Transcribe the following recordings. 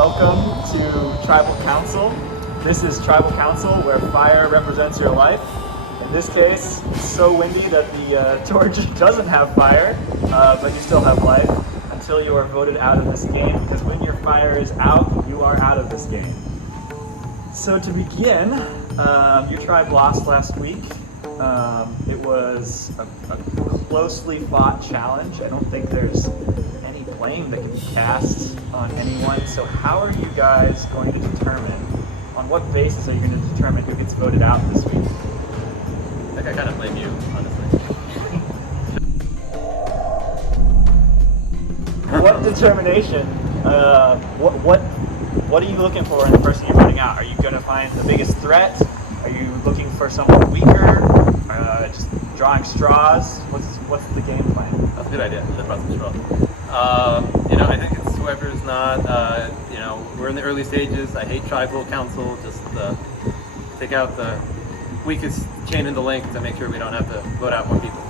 welcome to Tribal Council. This is Tribal Council, where fire represents your life. In this case, it's so windy that the torch doesn't have fire, but you still have life until you are voted out of this game, because when your fire is out, you are out of this game. So to begin, your tribe lost last week. It was a closely fought challenge. I don't think there's any blame that can be cast on anyone. So how are you guys going to determine, on what basis are you going to determine who gets voted out this week? I think I kind of blame you, honestly. What determination, what are you looking for in the person you're voting out? Are you going to find the biggest threat? Are you looking for someone weaker? Just drawing straws? What's the game plan? That's a good idea. Should have brought some straw. I think it's whoever's not. We're in the early stages. I hate tribal council. Just take out the weakest chain in the link to make sure we don't have to vote out more people.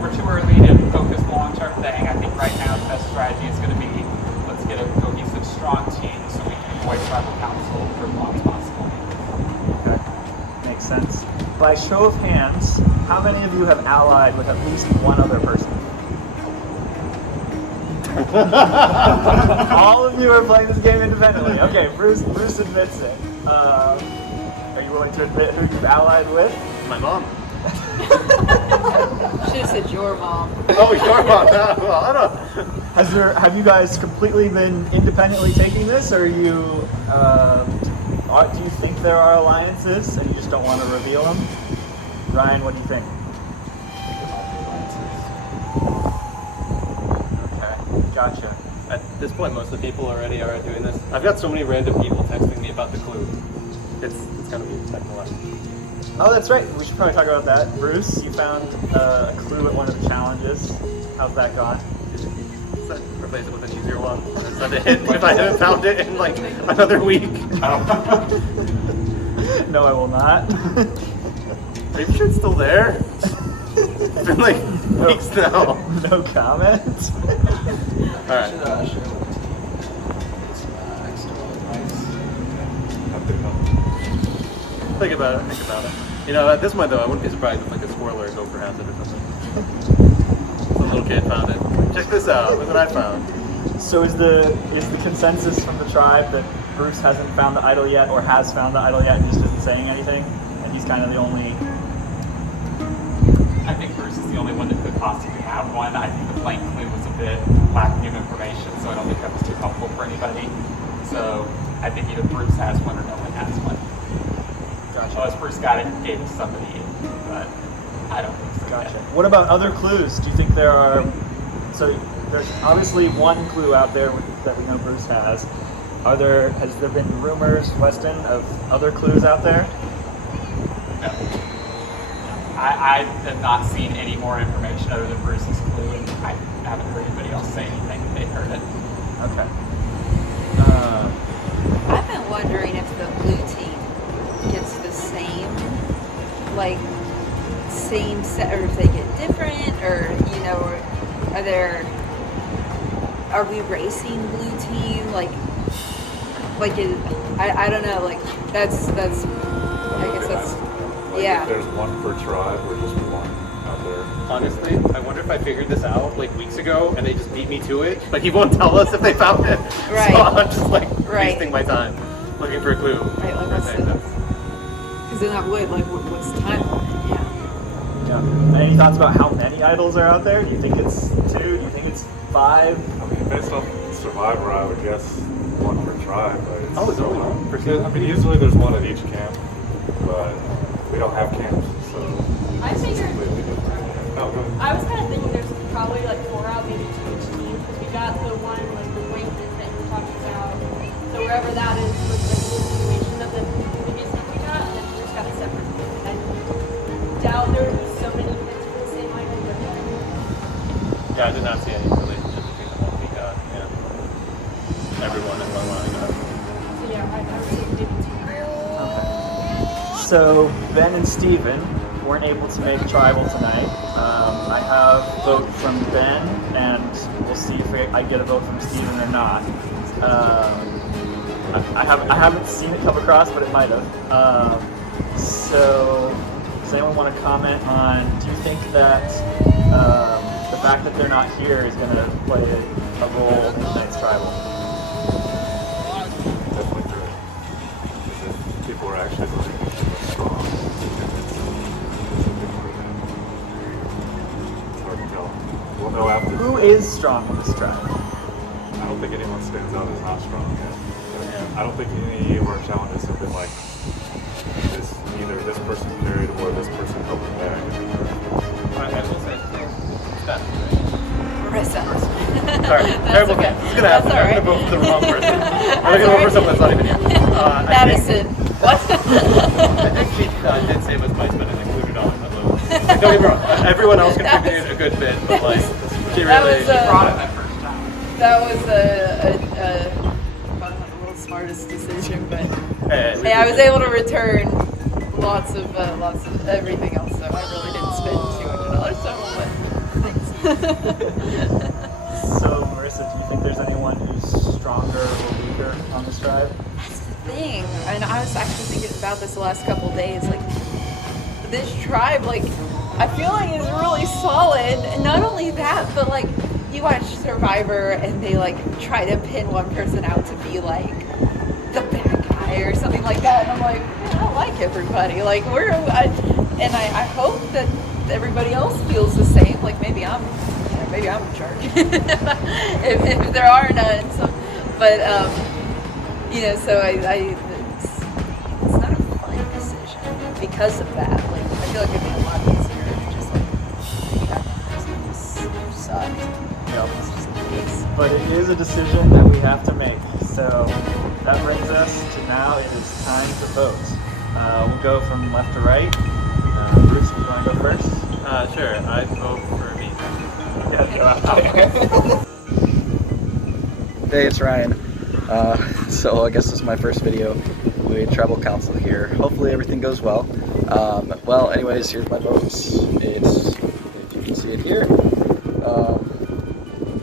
We're too early to focus long-term thing. I think right now the best strategy is going to be, let's get a cohesive, strong team so we can avoid tribal council for as long as possible. Okay, makes sense. By show of hands, how many of you have allied with at least one other person? All of you are playing this game independently. Okay, Bruce admits it. Are you willing to admit who you've allied with? My mom. Should have said your mom. Oh, your mom. Well, I don't. Have you guys completely been independently taking this, or are you? Do you think there are alliances and you just don't want to reveal them? Ryan, what do you think? Okay, gotcha. At this point, most of the people already are doing this. I've got so many random people texting me about the clue. It's kind of weird, technological. Oh, that's right. We should probably talk about that. Bruce, you found a clue at one of the challenges. How's that gone? Replace it with an easier one. Send a hint if I haven't found it in like another week. No, I will not. Are you sure it's still there? It's been like weeks now. No comment. Alright. Think about it. At this point though, I wouldn't be surprised if like a squirrel or a gopher has it or something. Some little kid found it. Check this out. Look what I found. So is the consensus from the tribe that Bruce hasn't found the idol yet, or has found the idol yet, and just isn't saying anything, and he's kind of the only? I think Bruce is the only one that could possibly have one. I think the blank clue was a bit lacking of information, so I don't think that was too helpful for anybody. So I think either Bruce has one or no one has one. Gotcha. Unless Bruce got it and gave it to somebody, but I don't think so. Gotcha. What about other clues? Do you think there are? So there's obviously one clue out there that we know Bruce has. Has there been rumors, Weston, of other clues out there? No. I have not seen any more information other than Bruce's clue, and I haven't heard anybody else say anything that they've heard it. Okay. I've been wondering if the blue team gets the same set, or if they get different, or are we racing blue team? I don't know. That's. I guess that's. Yeah. If there's one per tribe or just one out there. Honestly, I wonder if I figured this out like weeks ago and they just beat me to it. Like he won't tell us if they found it. Right. So I'm just Right. wasting my time looking for a clue. Right, like what's the? Because then that would what's the timeline? Yeah. Yeah. Any thoughts about how many idols are out there? Do you think it's 2? Do you think it's 5? I mean, based on Survivor, I would guess one per tribe. But it's Oh, it's only one per tribe? I mean, usually there's one at each camp, but we don't have camps, so I it's figured, completely different. No, go ahead. I was kind of thinking there's probably like 4 out, maybe 2 each team, because we got the one, like the weight that we're talking about. So wherever that is was like the continuation of the previous one we got, and then we just got it separate. I doubt there would be so many hits for the same item, but Yeah, I did not see any relationship between the one we got. Yeah. Everyone and one I got. so yeah, I would say maybe 2. So Ben and Steven weren't able to make tribal tonight. I have a vote from Ben and we'll see if I get a vote from Steven or not. I haven't seen it come across, but it might have. So, does anyone want to comment on? Do you think that the fact that they're not here is going to play a role in tonight's tribal? Definitely true. Because if people are actually voting strong, it's a big improvement. It's hard to tell. We'll know after. Who is strong in this tribe? I don't think anyone stands out as not strong yet. I don't think any of our challenges have been like this. Either this person carried or this person helped them back. I will say, Steph. Marissa. Sorry, terrible okay. game. This is gonna happen. That's all I'm right. gonna vote for the wrong person. I'm gonna vote for someone that's not even here. Madison. What? I think she did save us by spending included on the vote. Like, don't get me wrong. Everyone else contributed a good bit, but like she That really. was, Brought it that first time. That was probably not the world's smartest decision, but hey, I was able to return lots of everything else, so I really didn't spend $200 so much. So, Marissa, do you think there's anyone who's stronger or weaker on this tribe? That's the thing, and I was actually thinking about this the last couple days. Like, this tribe, like, I feel like is really solid. And not only that, but like, you watch Survivor and they like try to pin one person out to be like the bad guy or something like that, and I'm like, man, I like everybody. Like, I hope that everybody else feels the same. Like, maybe I'm a jerk if there are none. So, but so it's not a fun decision because of that. Like, I feel like it'd be a lot easier if just like maybe that person just sucked. Yep. It's just the case. But it is a decision that we have to make. So that brings us to now it is time to vote. We'll go from left to right. Bruce, if you want to go first? Sure, I vote for me. Yeah, go out. Hey, it's Ryan. So I guess this is my first video with Tribal Council here. Hopefully everything goes well. Well, anyways, here's my votes. It's, if you can see it here.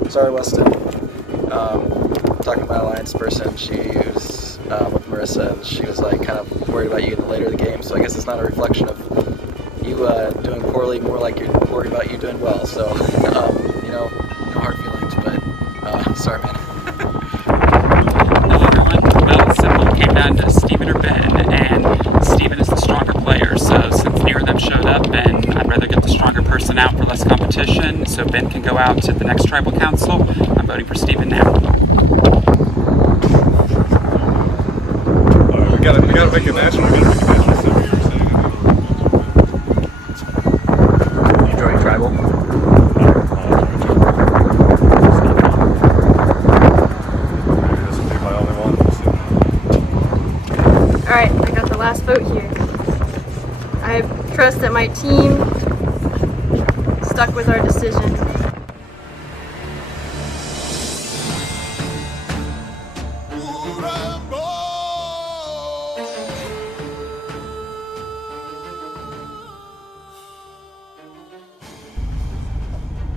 Sorry, Weston. Talking to my alliance person, she was with Marissa, and she was like kind of worried about you in the later of the game. So I guess it's not a reflection of you doing poorly, more like you're worried about you doing well. So no hard feelings, but sorry, man. Hello everyone. Well, it's simple. It came down to Steven or Ben, and Steven is the stronger player, so since neither of them showed up, and I'd rather get the stronger person out for less competition, so Ben can go out to the next tribal council. I'm voting for Steven now. We gotta make it natural. We gotta make it natural. So you were saying. You joining Tribal? Maybe this will be my only one. Alright, I got the last vote here. I trust that my team stuck with our decision.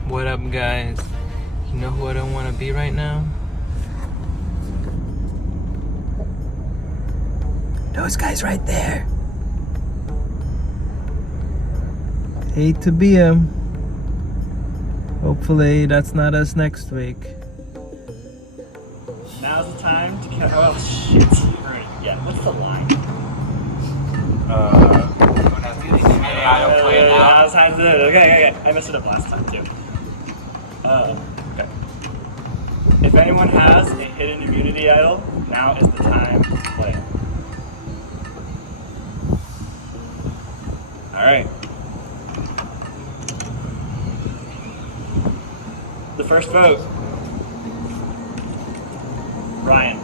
What up, guys? You know who I don't want to be right now? Those guys right there. Hate to be him. Hopefully that's not us next week. Now's the time to get. Oh shit! Yeah, what's the line? I don't play it now. Now's the time to do it. Okay. I messed it up last time too. Okay. If anyone has a hidden immunity idol, now is the time to play it. Alright. The first vote. Ryan.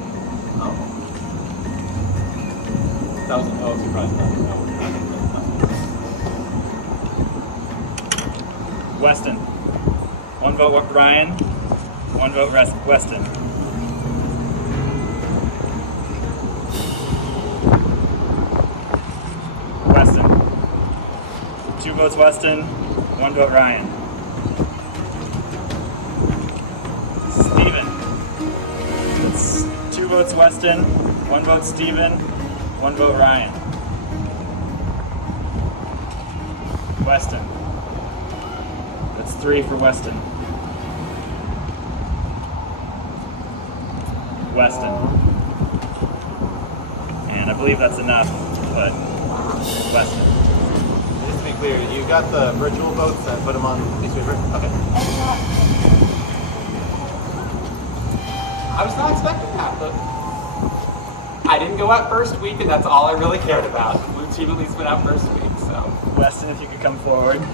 That was a surprise. Weston. One vote Ryan, one vote Weston. Weston. 2 votes Weston, 1 vote Ryan. vote's Weston, 1 vote Steven, 1 vote Ryan. Weston. That's 3 for Weston. Weston. And I believe that's enough, but Weston. Just to be clear, you got the virtual votes and put them on piece of paper? Okay. I was not expecting that, but I didn't go out first week, and that's all I really cared about. Blue team at least went out first week, so. Weston, if you could come forward. It's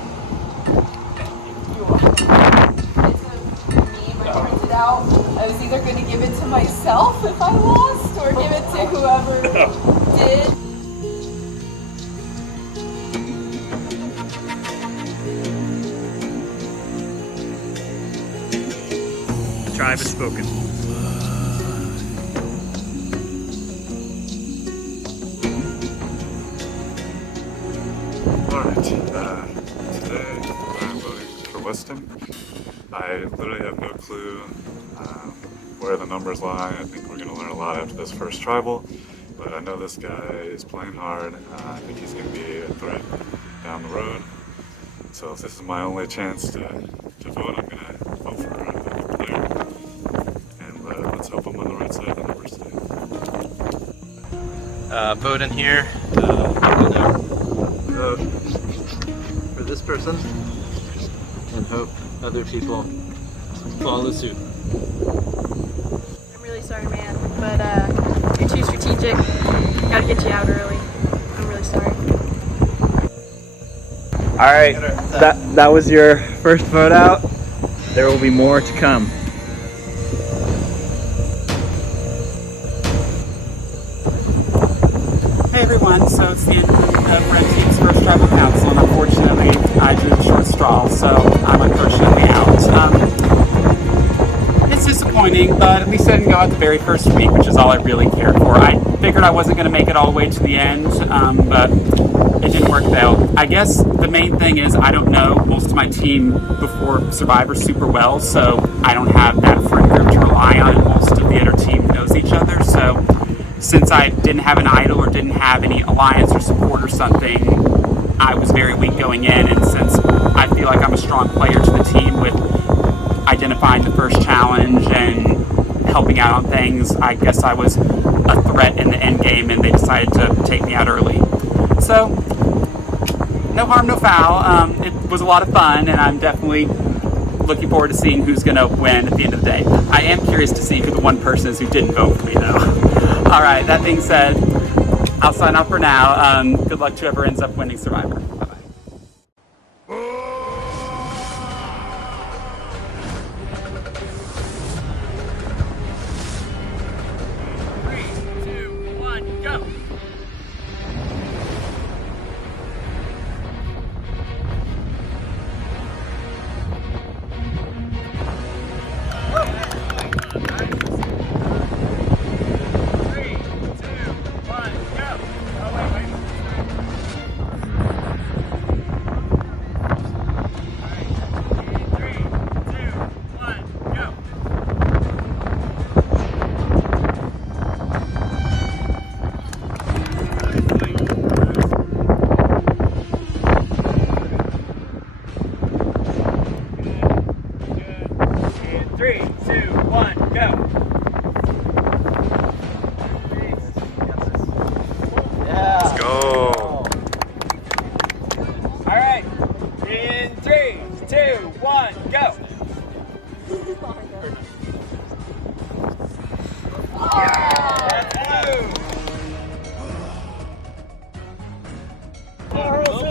a meme I printed out. I was either going to give it to myself if I lost or give it to whoever did. The tribe has spoken. Alright, today I'm voting for Weston. I literally have no clue where the numbers lie. I think we're going to learn a lot after this first tribal, but I know this guy is playing hard. I think he's going to be a threat down the road. So if this is my only chance to vote, I'm going to vote for a player. And let's hope I'm on the right side of the numbers today. Vote in here. Vote for this person and hope other people follow suit. I'm really sorry, man, but you're too strategic. Gotta get you out early. I'm really sorry. All right, that was your first vote out. There will be more to come. Hey everyone, so it's the end of Red Team's first tribal council, and unfortunately I drew the short straw, so I'm unfortunately out. It's disappointing, but at least I didn't go out the very first week, which is all I really cared for. I figured I wasn't going to make it all the way to the end, but it didn't work out. I guess the main thing is I don't know most of my team before Survivor super well, so I don't have that friend group to rely on, and most of the other team knows each other, so since I didn't have an idol or didn't have any alliance or support or something, I was very weak going in, and since I feel like I'm a strong player to the team with identifying the first challenge and helping out on things, I guess I was a threat in the end game and they decided to take me out early. So, no harm, no foul. It was a lot of fun, and I'm definitely looking forward to seeing who's going to win at the end of the day. I am curious to see who the one person is who didn't vote for me, though. All right, that being said, I'll sign off for now. Good luck to whoever ends up winning Survivor. Bye-bye. 3, 2, 1, go!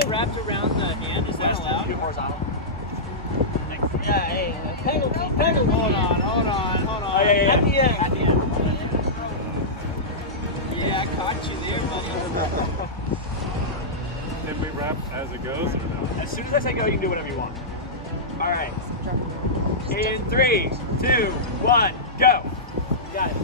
Wrapped around the hand, is that allowed? Horizontal. Yeah, hey, penalty. Hold on. Oh, yeah. At the end. Yeah, I caught you there, buddy. Can we wrap as it goes? Or no? As soon as I say go, you can do whatever you want. All right. In 3, 2, 1, go. Got it.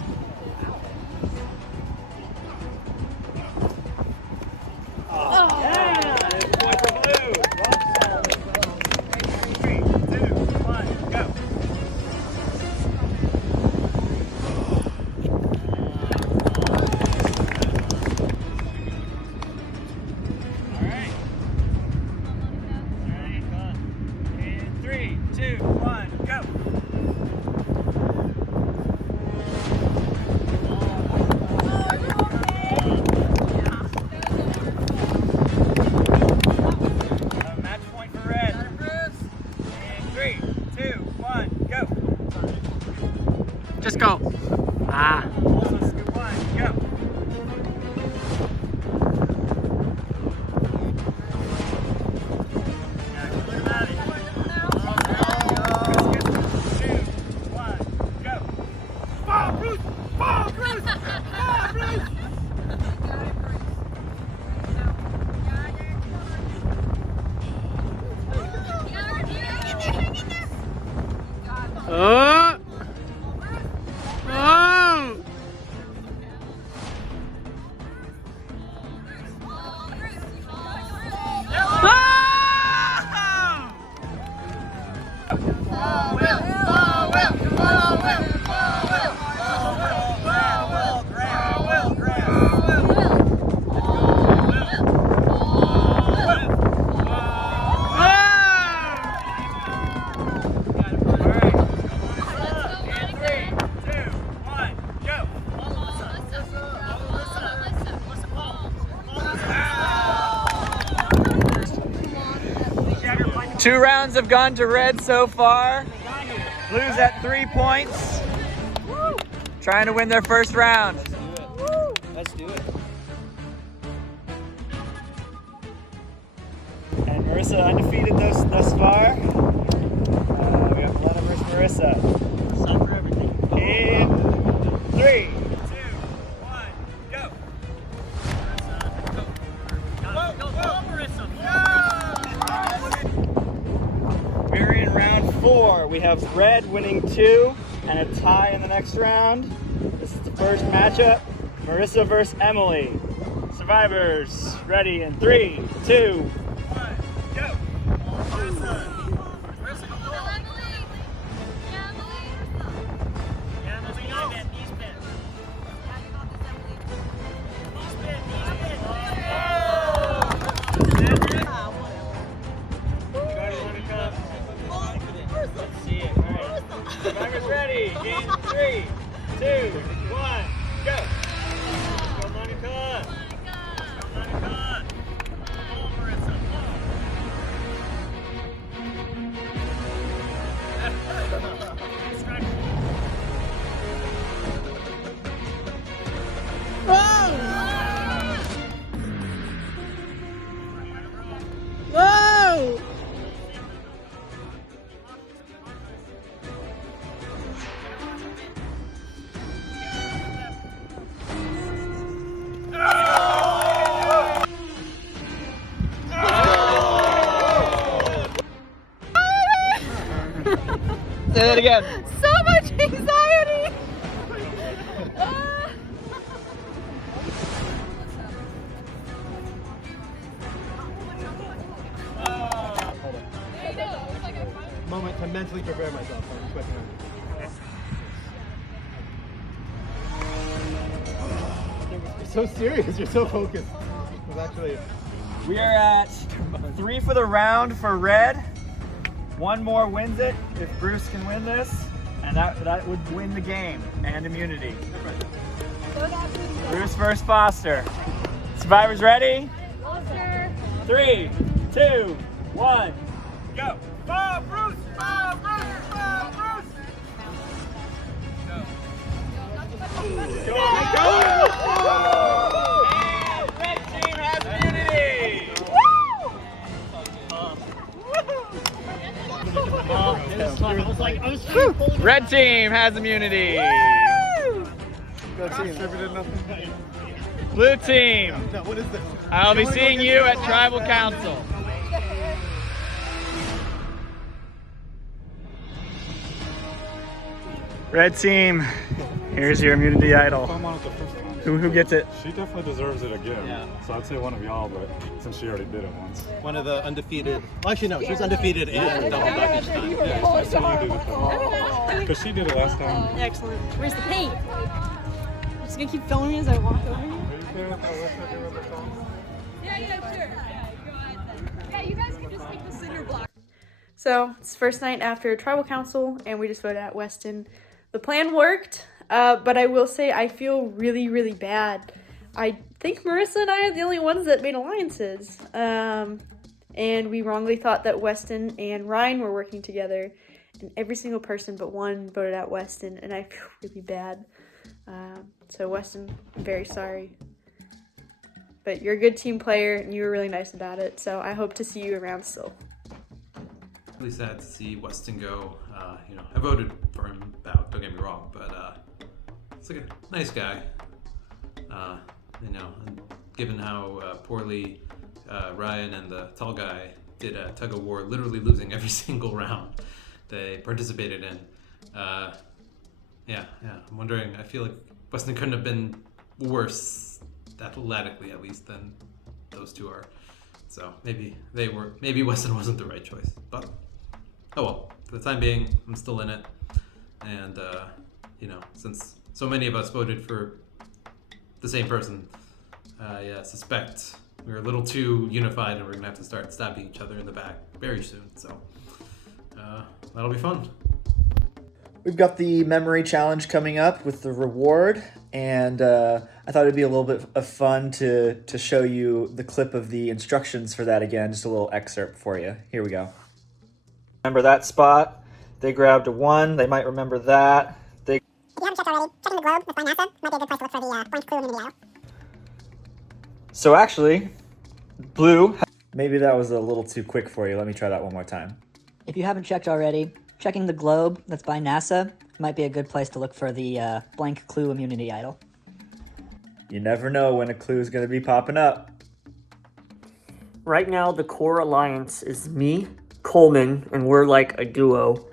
go. Ah. Oh! Oh! Two rounds have gone to red so far. Blues at 3 points. Trying to win their first round. Let's do it. And Marissa undefeated thus far. We have Milena versus Marissa. It's time for everything. In 3, 2, 1, go. Go, Marissa. We're in round 4. We have red winning 2 and a tie in the next round. This is the first matchup. Marissa versus Emily. Survivors, ready in 3, 2, 1, go. Survivors ready in 3, 2, 1, go. Go Monica. Go Monica. Go Marissa. Whoa! Say that again. So much anxiety. Moment to mentally prepare myself. I'm expecting that. You're so serious. You're so focused. It was actually. We are at 3 for the round for red. One more wins it if Bruce can win this, and that would win the game and immunity. Bruce versus Foster. Survivors ready? 3, 2, 1, go. Bob Bruce! Bob Bruce! Bob Bruce! Go! And red team has immunity! Red team has immunity. Go team. Blue team, No, what is this? I'll be seeing you at Tribal Council. Red team, here's your immunity idol. I'm on it the first time. Who gets it? She definitely deserves it again. Yeah. So I'd say one of y'all, but since she already did it once. One of the undefeated. Well, actually, no, she was undefeated in double dutch each time. Yeah, so I'd say you did it because she did it last time. Excellent. Where's the paint? I'm just gonna keep filming as I walk over here. Yeah, sure. Yeah, you guys can just take the cinder block. So it's first night after Tribal Council, and we just voted at Weston. The plan worked, but I will say I feel really, really bad. I think Marissa and I are the only ones that made alliances. And we wrongly thought that Weston and Ryan were working together. and every single person but one voted out Weston, and I feel really bad. So Weston, I'm very sorry. But you're a good team player, and you were really nice about it, so I hope to see you around still. Really sad to see Weston go. I voted for him out, don't get me wrong, but it's like a nice guy. And given how poorly Ryan and the tall guy did a tug of war, literally losing every single round they participated in. I'm wondering, I feel like Weston couldn't have been worse, athletically at least, than those two are. So maybe Weston wasn't the right choice, but oh well. For the time being, I'm still in it, and since so many of us voted for the same person, I suspect we're a little too unified, and we're gonna have to start stabbing each other in the back very soon. So that'll be fun. We've got the memory challenge coming up with the reward, and I thought it'd be a little bit of fun to show you the clip of the instructions for that again, just a little excerpt for you. Here we go. Remember that spot? They grabbed a 1. They might remember that. If you haven't checked already, checking the globe with by NASA might be a good place to look for the blank clue in the idol. So actually, Blue, maybe that was a little too quick for you. Let me try that one more time. If you haven't checked already, checking the globe that's by NASA might be a good place to look for the blank clue immunity idol. You never know when a clue is going to be popping up. Right now, the core alliance is me, Coleman, and we're like a duo,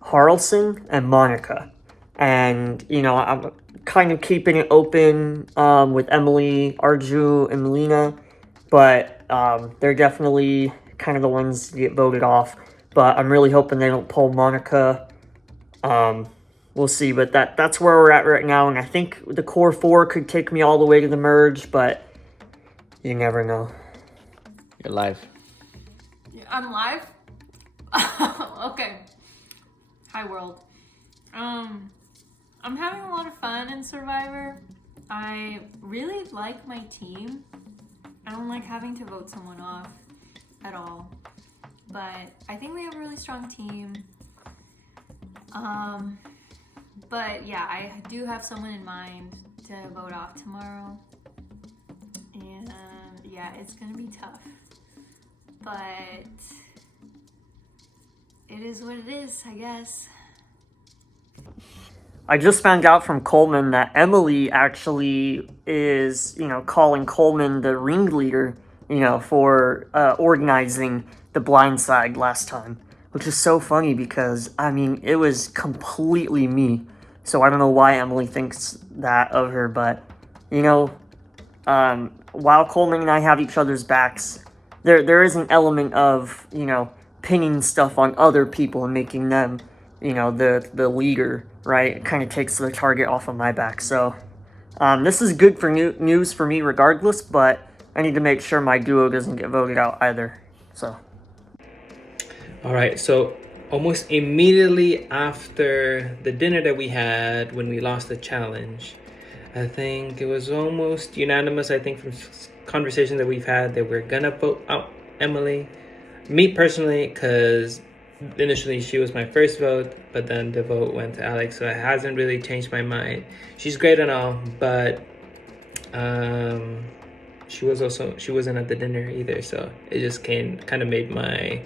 Harrelson and Monica. And, I'm kind of keeping it open with Emily, Arju, and Melina, but they're definitely kind of the ones that get voted off. But I'm really hoping they don't pull Monica. We'll see, but that's where we're at right now, and I think the core 4 could take me all the way to the merge, but you never know. You're live. I'm live? Okay. Hi, world. I'm having a lot of fun in Survivor. I really like my team. I don't like having to vote someone off at all. But I think we have a really strong team. But yeah, I do have someone in mind to vote off tomorrow. And yeah, it's gonna be tough. But it is what it is, I guess. I just found out from Coleman that Emily actually is, calling Coleman the ringleader, for organizing the blind side last time, which is so funny because, it was completely me. So I don't know why Emily thinks that of her, but, while Coleman and I have each other's backs, there is an element of, pinning stuff on other people and making them, the leader, right? It kind of takes the target off of my back. So this is good for news for me regardless, but I need to make sure my duo doesn't get voted out either. So. All right, so almost immediately after the dinner that we had when we lost the challenge, I think it was almost unanimous, I think, from conversations that we've had that we're gonna vote out Emily. Me personally, because initially she was my first vote, but then the vote went to Alex, so it hasn't really changed my mind. She's great and all, but she wasn't at the dinner either, so it just kind of made my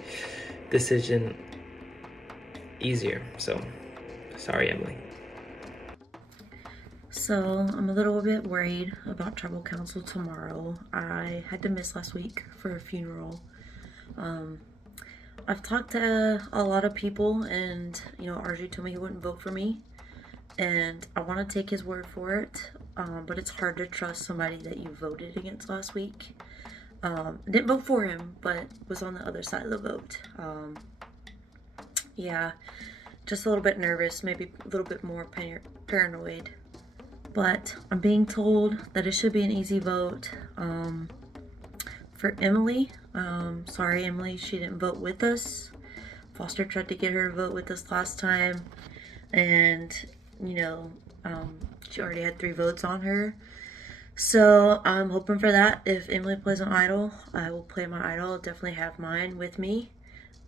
decision easier. So sorry, Emily. So I'm a little bit worried about tribal council tomorrow. I had to miss last week for a funeral. I've talked to a lot of people, and RJ told me he wouldn't vote for me, and I want to take his word for it, but it's hard to trust somebody that you voted against last week. Didn't vote for him, but was on the other side of the vote. Yeah, just a little bit nervous, maybe a little bit more paranoid, but I'm being told that it should be an easy vote. For Emily, sorry Emily, she didn't vote with us. Foster tried to get her to vote with us last time, and she already had 3 votes on her. So I'm hoping for that. If Emily plays an idol, I will play my idol. I'll definitely have mine with me,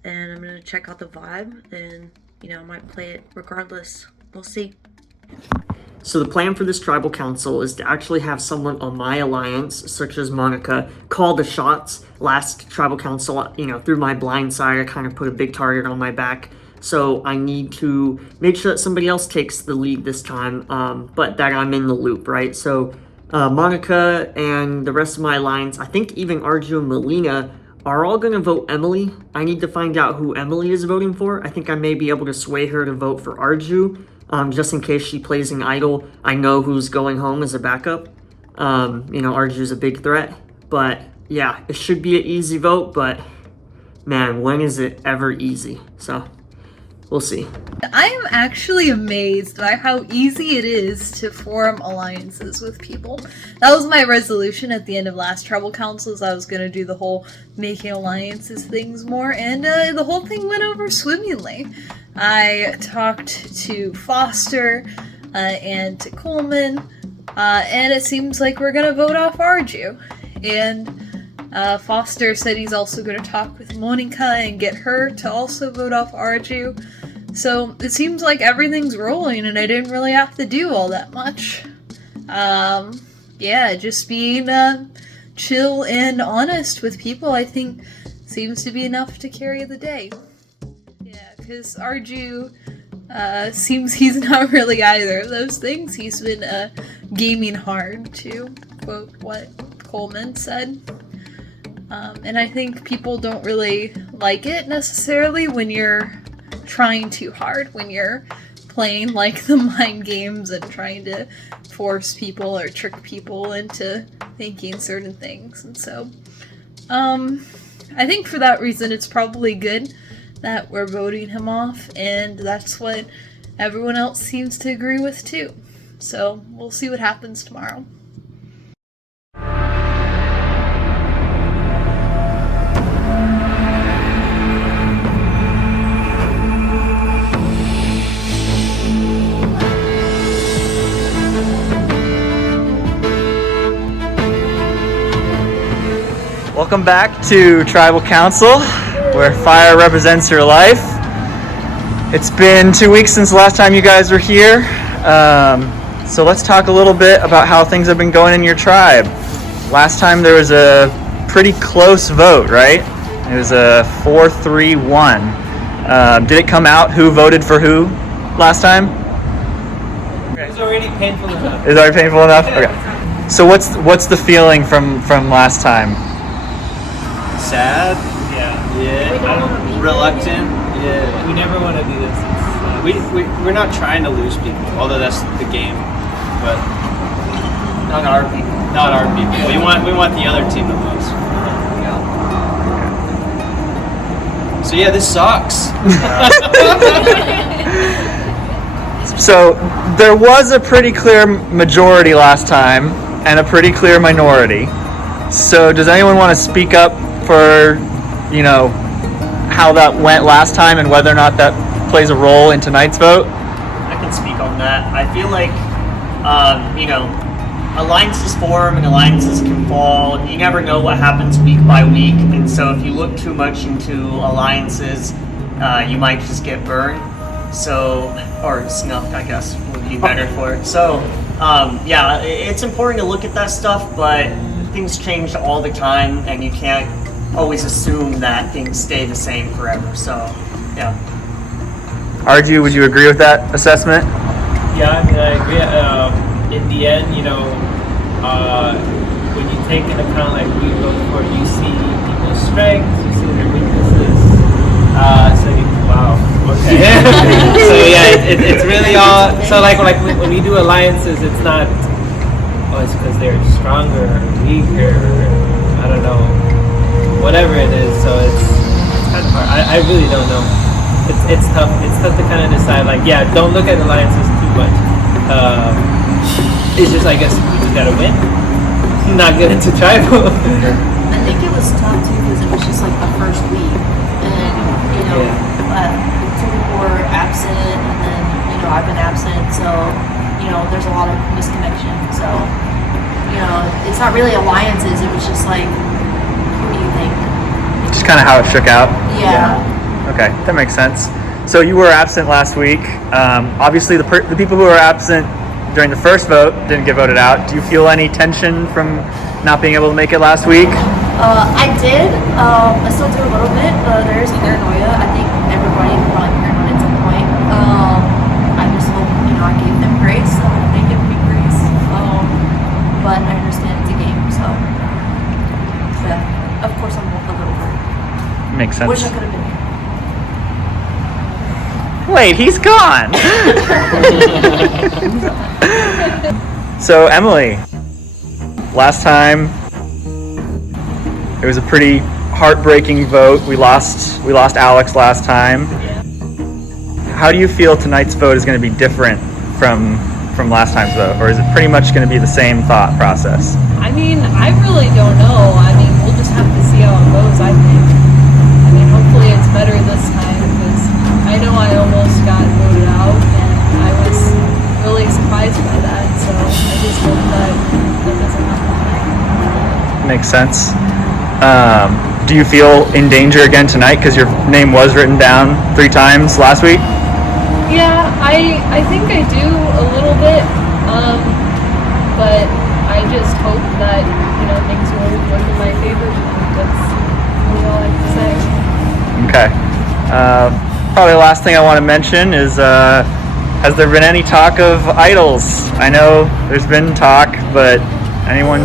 and I'm gonna check out the vibe and you know, I might play it regardless. We'll see. So the plan for this tribal council is to actually have someone on my alliance, such as Monica, call the shots. Last tribal council, you know, through my blind side, I kind of put a big target on my back. So I need to make sure that somebody else takes the lead this time, but that I'm in the loop, right? So Monica and the rest of my alliance, I think even Arju and Melina, are all going to vote Emily. I need to find out who Emily is voting for. I think I may be able to sway her to vote for Arju. Just in case she plays an idol, I know who's going home as a backup. You know, Arju's a big threat. But yeah, it should be an easy vote, but man, when is it ever easy? So we'll see. I am actually amazed by how easy it is to form alliances with people. That was my resolution at the end of last tribal councils. I was going to do the whole making alliances things more, and the whole thing went over swimmingly. I talked to Foster and to Coleman, and it seems like we're going to vote off Arju. And Foster said he's also going to talk with Monica and get her to also vote off Arju. So it seems like everything's rolling and I didn't really have to do all that much. Yeah, just being chill and honest with people, I think, seems to be enough to carry the day. Yeah, because Arju seems he's not really either of those things. He's been gaming hard, to quote what Coleman said. And I think people don't really like it necessarily when you're trying too hard, when you're playing like the mind games and trying to force people or trick people into thinking certain things. And so I think for that reason it's probably good that we're voting him off, and that's what everyone else seems to agree with too. So we'll see what happens tomorrow. Welcome back to Tribal Council, where fire represents your life. It's been 2 weeks since the last time you guys were here. So let's talk a little bit about how things have been going in your tribe. Last time there was a pretty close vote, right? It was a 4-3-1. Did it come out who voted for who last time? It was already painful enough. Is it already painful enough? Okay. So what's the feeling from last time? Sad. Yeah. Reluctant. Yeah. We never want to do this. We're not trying to lose people, although that's the game. But not our people. Not our people. We want the other team to lose. So yeah, this sucks. So there was a pretty clear majority last time and a pretty clear minority. So does anyone want to speak up for, you know, how that went last time and whether or not that plays a role in tonight's vote? I can speak on that. I feel like, you know, alliances form and alliances can fall. You never know what happens week by week, and so if you look too much into alliances, you might just get burned. So, or snuffed, I guess would be better for it. So, yeah, it's important to look at that stuff, but things change all the time, and you can't always assume that things stay the same forever. So, yeah. Arju, would you agree with that assessment? Yeah, I mean, I agree. In the end, you know, when you take into account, like we vote for, you see people's strengths, you see their weaknesses. So you, wow, okay. So yeah, it's really all. So like when we do alliances, it's not. Oh, it's because they're stronger or weaker. Or, I don't know. Whatever it is. So it's kind of hard. I really don't know. It's tough. It's tough to kind of decide. Like, yeah, don't look at alliances too much. It's just, I guess, we just gotta win. Not get into tribal. I think it was tough too because it was just like the first week, and you know, two people were absent, and then you know I've been absent, so you know there's a lot of misconnection. So you know it's not really alliances; it was just like, who do you think? Just kind of how it shook out. Yeah. Okay, that makes sense. So you were absent last week. Obviously, the people who were absent during the first vote didn't get voted out. Do you feel any tension from not being able to make it last week? I did. I still do a little bit. There is paranoia. I think everybody probably paranoid at some point. I just hope, I gave them grace. They give me grace. But I understand it's a game, so yeah. Of course, I'm a little hurt. Makes sense. Wish I could have been here. Wait, he's gone. So Emily, last time it was a pretty heartbreaking vote. We lost Alex last time. How do you feel tonight's vote is going to be different from last time's vote, or is it pretty much going to be the same thought process? I mean, I really don't know. I mean, we'll just have to see how it goes, I think. I mean, hopefully it's better this time, because I know I almost got voted out, and I was really surprised by that, so I just hope that doesn't happen. Makes sense. Do you feel in danger again tonight because your name was written down 3 times last week? Yeah, I think I do a little bit, but I just hope that, things will work in my favor. That's really all I have to say. Okay. Probably the last thing I want to mention is, has there been any talk of idols? I know there's been talk, but anyone?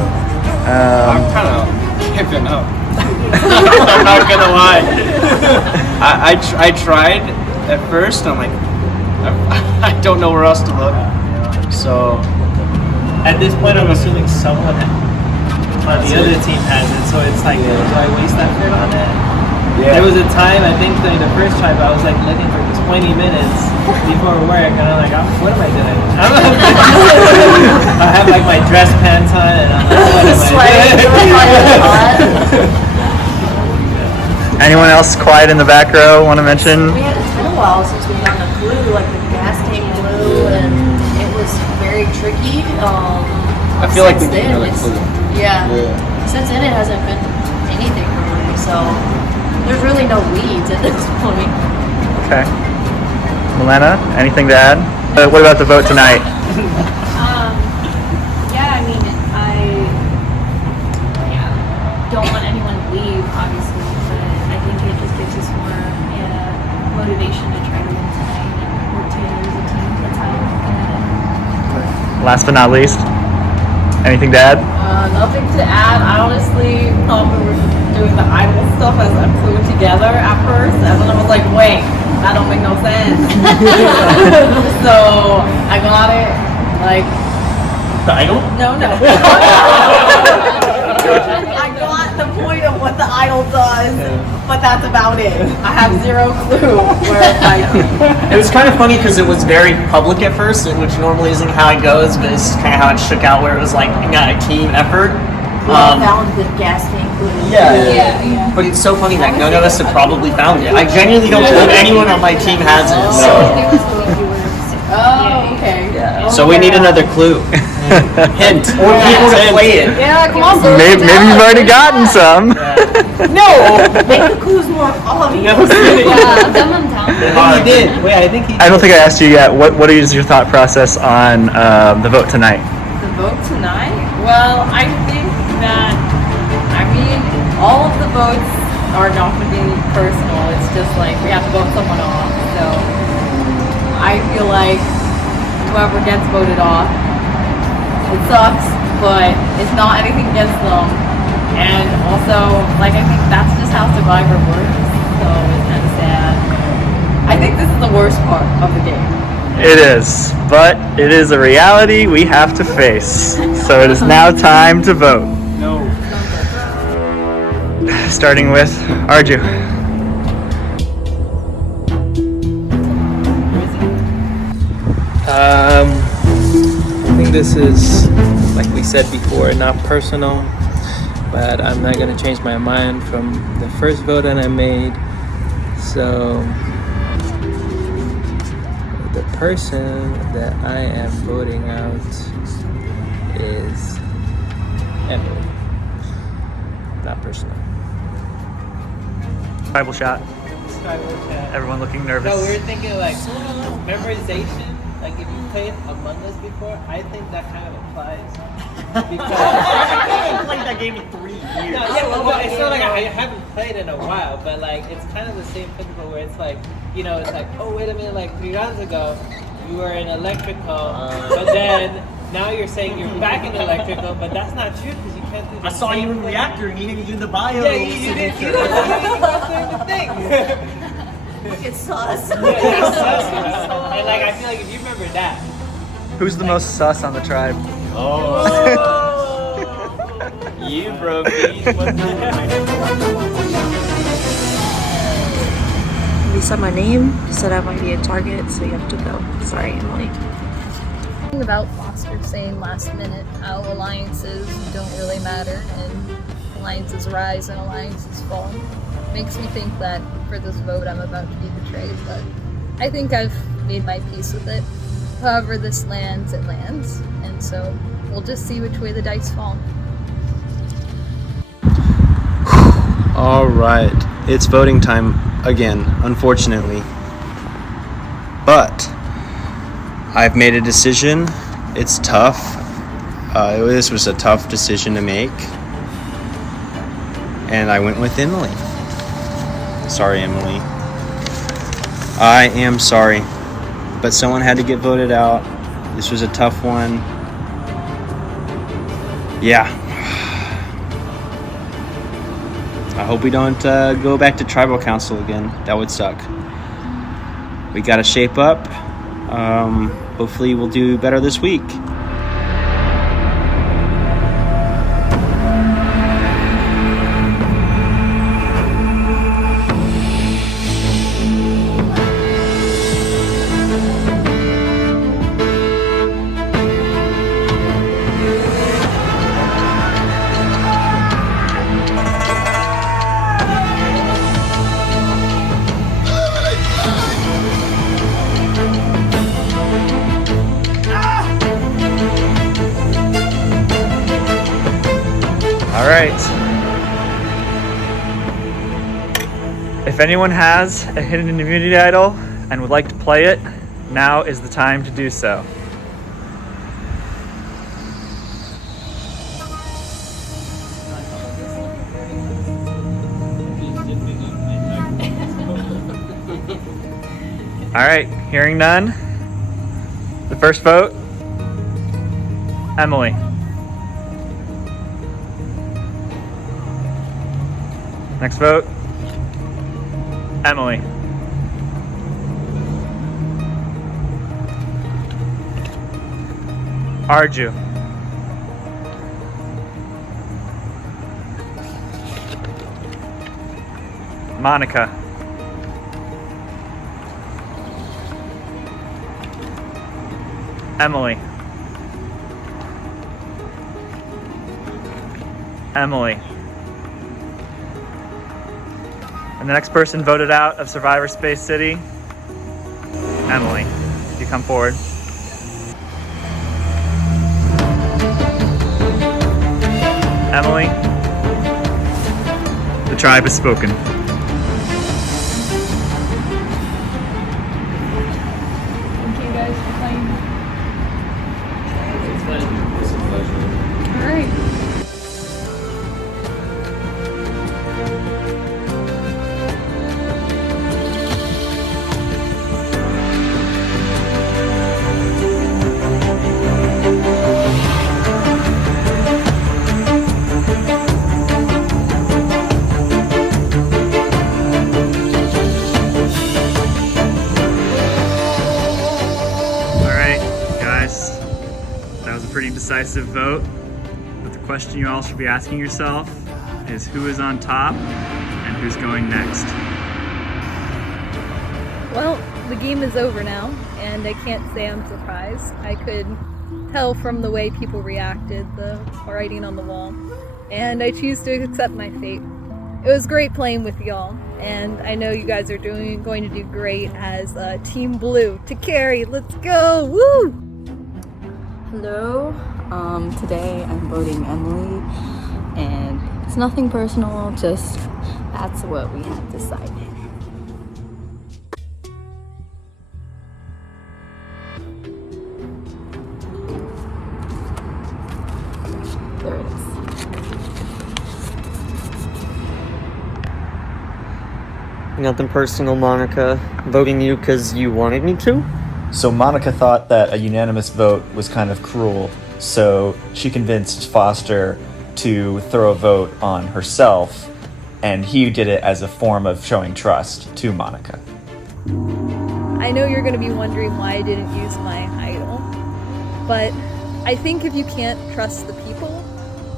I'm kind of giving up. I'm not gonna lie. I tried at first. I'm like, I don't know where else to look. So At this point, I'm assuming someone on the other team has it, so it's like, do I waste that fit on it? Yeah. There was a time, I think during the first tribe, I was like looking for 20 minutes before work, and I'm like, what am I doing? I have like my dress pants on, and I'm like, what am I doing? Anyone else quiet in the back row want to mention? It's been a while since we've done the glue, like the gas tank glue, and it was very tricky. I feel like we need another clue. Yeah. Since then, it hasn't been anything really, so there's really no weeds at this point. Okay. Milena, anything to add? What about the vote tonight? Yeah, I mean, I don't want anyone to leave, obviously, but I think it just gives us more motivation to try to win tonight and work together as a team. That's how I'm looking at it. Last but not least, anything to add? Nothing to add. I honestly thought we were doing the idol stuff as a clue together at first, and then I was like, wait, that don't make no sense. So I got it. Like the idol? No. I got the point of what the idol does, but that's about it. I have zero clue where it might be. It was kind of funny because it was very public at first, which normally isn't how it goes, but it's kind of how it shook out, where it was like a team effort. We found the gas tank glue. Yeah. But it's so funny that none of us have probably found it. I genuinely don't believe anyone on my team has it. So, Oh, okay. so we need another clue. Hint. Or people to play it. Yeah, come on. Maybe you've already gotten some. No! Make the clues more obvious. Yeah, dumb them down. He did. Wait, I think he I don't think I asked you yet. What is your thought process on the vote tonight? The vote tonight? Well, I think that, all of the votes are not going to be personal. It's just like we have to vote someone off. So I feel like whoever gets voted off, it sucks, but it's not anything against them. And also, I think that's just how Survivor works. So it's kind of sad. I think this is the worst part of the game. It is, but it is a reality we have to face. So it is now time to vote. No. Starting with Arju. I think this is, like we said before, not personal, but I'm not going to change my mind from the first vote that I made. So the person that I am voting out is Emily. Not personal. Bible shot. tribal chat. Everyone looking nervous. No, we were thinking like memorization. Like if you played Among Us before, I think that kind of applies. Because I played that game in 3 years. No, yeah, well, it's not like I haven't played in a while, but like it's kind of the same principle where it's like, you know, it's like, oh wait a minute, like 3 rounds ago, you were in electrical, but then now you're saying you're back in electrical, but that's not true because you can't do the I saw you in reactor and you didn't do the bio. Yeah, you didn't do the thing. It's sus. Yeah, it's sus, you know? And like I feel like if you remember that. Who's the most sus on the tribe? Oh. You brokies. You said my name. You said I might be a target, so you have to go. Sorry, Emily. About Foster saying last minute how alliances don't really matter and alliances rise and alliances fall makes me think that for this vote I'm about to be betrayed, but I think I've made my peace with it. However this lands, it lands, and so we'll just see which way the dice fall. All right, it's voting time again, unfortunately. But I've made a decision. It's tough. This was a tough decision to make. And I went with Emily. Sorry, Emily. I am sorry. But someone had to get voted out. This was a tough one. Yeah. I hope we don't go back to tribal council again. That would suck. We gotta shape up. Hopefully we'll do better this week. All right. If anyone has a hidden immunity idol and would like to play it, now is the time to do so. All right, hearing none. The first vote, Emily. Next vote, Emily. Arju. Monica. Emily. Emily. And the next person voted out of Survivor Space City, Emily. If you come forward. Emily, the tribe has spoken. Thank you guys for playing. It's a pleasure. All right. Pretty decisive vote, but the question you all should be asking yourself is who is on top and who's going next. Well, the game is over now, and I can't say I'm surprised. I could tell from the way people reacted, the writing on the wall, and I choose to accept my fate. It was great playing with y'all, and I know you guys are going to do great as Team Blue to carry. Let's go! Woo! Hello, today I'm voting Emily, and it's nothing personal, just that's what we have decided. Nothing personal, Monica. Voting you because you wanted me to? So Monica thought that a unanimous vote was kind of cruel, so she convinced Foster to throw a vote on herself, and he did it as a form of showing trust to Monica. I know you're going to be wondering why I didn't use my idol, but I think if you can't trust the people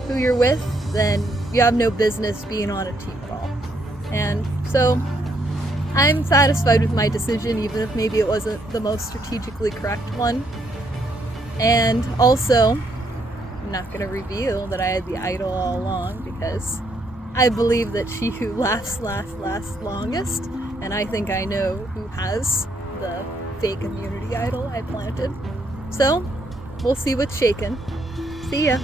who you're with, then you have no business being on a team at all. And so I'm satisfied with my decision, even if maybe it wasn't the most strategically correct one. And also, I'm not going to reveal that I had the idol all along, because I believe that she who lasts longest, and I think I know who has the fake immunity idol I planted. So, we'll see what's shaken. See ya.